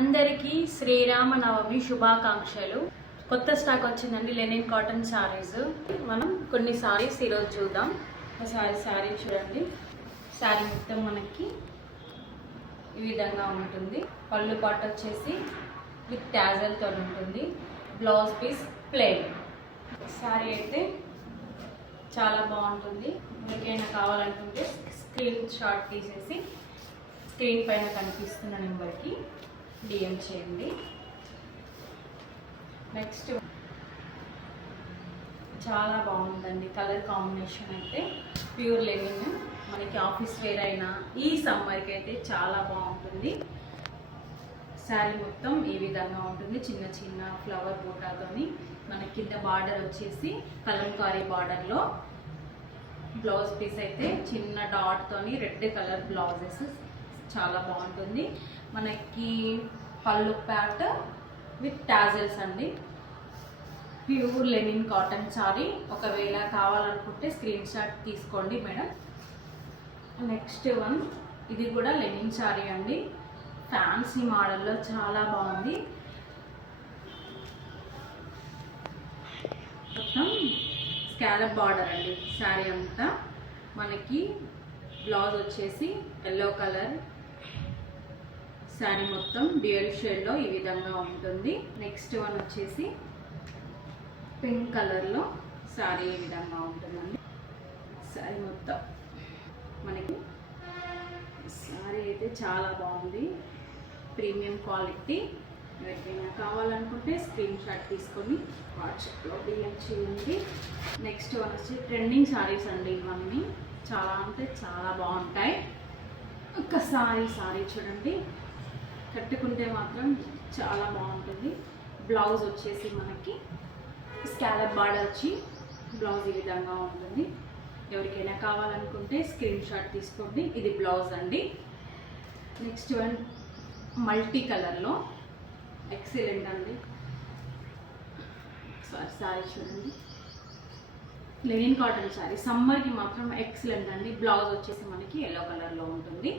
అందరికీ శ్రీరామనవమి శుభాకాంక్షలు. కొత్త స్టాక్ వచ్చిందండి లెనిన్ కాటన్ శారీస్. మనం కొన్ని శారీస్ ఈరోజు చూద్దాం. ఒకసారి శారీ చూడండి. శారీ మొత్తం మనకి ఈ విధంగా ఉంటుంది. పళ్ళు పాట వచ్చేసి విత్ ట్యాజల్తో ఉంటుంది. Blouse piece plain. శారీ అయితే చాలా బాగుంటుంది. ఎవరికైనా కావాలనుకుంటే స్క్రీన్ షాట్ తీసేసి స్క్రీన్ పైన కనిపిస్తున్న నెంబర్కి డిఎం చేయండి. నెక్స్ట్ చాలా బాగుందండి కలర్ కాంబినేషన్ అయితే. ప్యూర్ లెనిన్, మనకి ఆఫీస్ వేర్ అయినా ఈ సమ్మర్కి అయితే చాలా బాగుంటుంది. శారీ మొత్తం ఈ విధంగా ఉంటుంది. చిన్న చిన్న ఫ్లవర్ బూటాతోని మనకి కింద బార్డర్ వచ్చేసి కలంకారీ బార్డర్లో. బ్లౌజ్ పీస్ అయితే చిన్న డాట్తోని రెడ్ కలర్ బ్లౌజెస్ చాలా బాగుంటుంది. మనకి పళ్ళు ప్యాట్ విత్ టాజల్స్ అండి. Pure linen cotton sorry. ఒకవేళ కావాలనుకుంటే స్క్రీన్ షాట్ తీసుకోండి మేడం. నెక్స్ట్ వన్, ఇది కూడా లెనిన్ సారీ అండి. ఫ్యాన్సీ మోడల్లో చాలా బాగుంది. మొత్తం స్కాలప్ బార్డర్ అండి శారీ అంతా. మనకి బ్లౌజ్ వచ్చేసి ఎల్లో కలర్. శారీ మొత్తం డ్యూయల్ షేడ్లో ఈ విధంగా ఉంటుంది. నెక్స్ట్ వన్ వచ్చేసి పింక్ కలర్లో శారీ ఈ విధంగా ఉంటుందండి. శారీ మొత్తం మనకి శారీ అయితే చాలా బాగుంది. Premium quality. ఎవరికైనా కావాలనుకుంటే స్క్రీన్ షాట్ తీసుకొని వాట్సాప్లో డిఎం చేయండి. నెక్స్ట్ వన్ వచ్చి ట్రెండింగ్ శారీస్ అండి. ఇవన్నీ చాలా అంటే చాలా బాగుంటాయి. ఒక్కసారి శారీ చూడండి, కట్టుకుంటే మాత్రం చాలా బాగుంటుంది. బ్లౌజ్ వచ్చేసి మనకి స్కాలప్ బార్డర్ వచ్చి బ్లౌజ్ ఈ విధంగా ఉంటుంది. ఎవరికైనా కావాలనుకుంటే స్క్రీన్ షాట్ తీసుకోండి. ఇది బ్లౌజ్ అండి. నెక్స్ట్ వన్ మల్టీ కలర్లో ఎక్సలెంట్ అండి. సారీ చూడండి, లెనిన్ కాటన్ శారీ. సమ్మర్కి మాత్రం ఎక్సలెంట్ అండి. బ్లౌజ్ వచ్చేసి మనకి ఎల్లో కలర్లో ఉంటుంది.